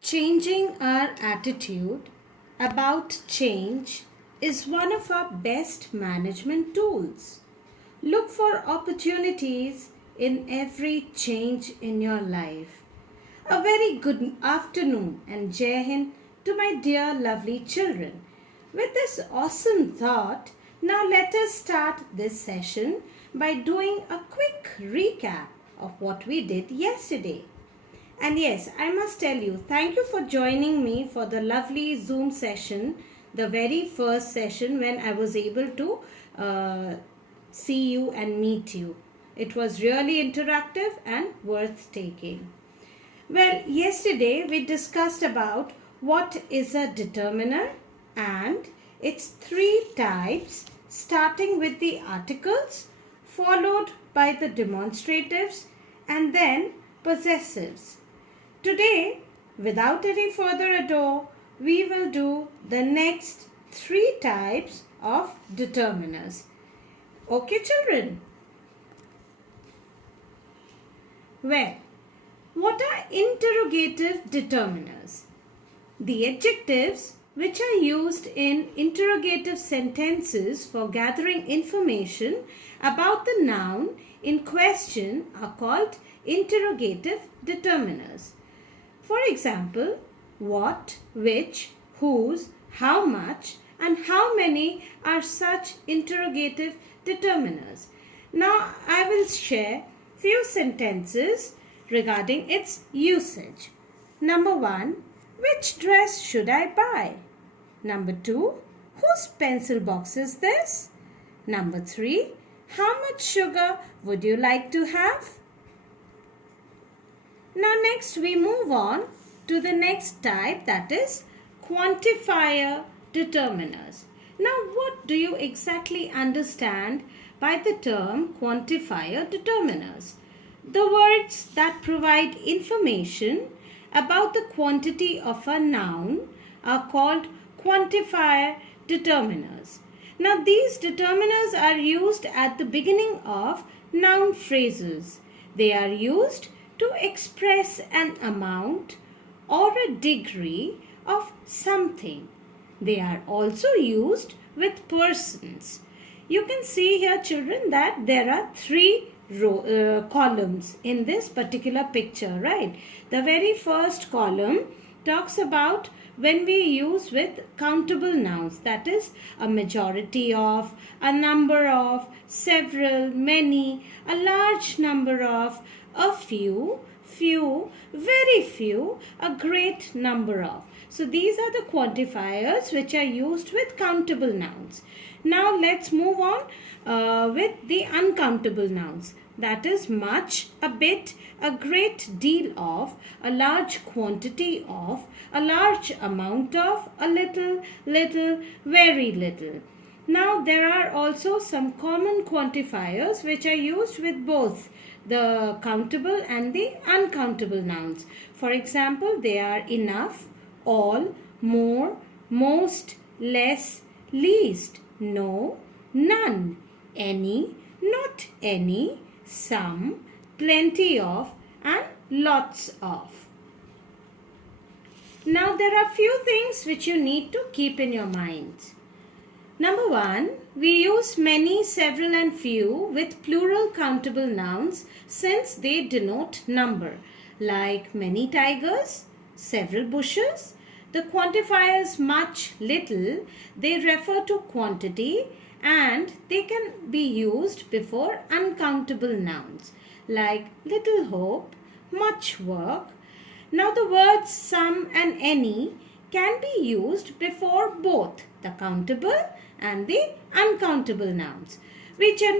Changing our attitude about change is one of our best management tools. Look for opportunities in every change in your life. A very good afternoon and Jai Hind to my dear lovely children. With this awesome thought, now let us start this session by doing a quick recap of what we did yesterday. And yes, I must tell you, thank you for joining me for the lovely Zoom session, the very first session when I was able to see you and meet you. It was really interactive and worth taking. Well, yesterday we discussed about what is a determiner and its three types, starting with the articles, followed by the demonstratives and then possessives. Today, without any further ado, we will do the next three types of determiners. Okay, children? Well, what are interrogative determiners? The adjectives which are used in interrogative sentences for gathering information about the noun in question are called interrogative determiners. For example, what, which, whose, how much and how many are such interrogative determiners. Now I will share few sentences regarding its usage. Number 1, which dress should I buy? Number 2, whose pencil box is this? Number 3, how much sugar would you like to have? Now next we move on to the next type, that is quantifier determiners. Now what do you exactly understand by the term quantifier determiners? The words that provide information about the quantity of a noun are called quantifier determiners. Now these determiners are used at the beginning of noun phrases. They are used to express an amount or a degree of something. They are also used with persons. You can see here, children, that there are three columns in this particular picture, right? The very first column talks about when we use with countable nouns, that is a majority of, a number of, several, many, a large number of, a few, very few, a great number of. So these are the quantifiers which are used with countable nouns. Now let's move on with the uncountable nouns. That is much, a bit, a great deal of, a large quantity of, a large amount of, a little, very little. Now there are also some common quantifiers which are used with both the countable and the uncountable nouns. For example, they are enough, all, more, most, less, least, no, none, any, not any, some, plenty of and lots of. Now there are few things which you need to keep in your mind. Number 1, we use many, several and few with plural countable nouns since they denote number, like many tigers, several bushes. The quantifiers much, little, they refer to quantity and they can be used before uncountable nouns like little hope, much work. Now the words some and any can be used before both the countable and the uncountable nouns. We generally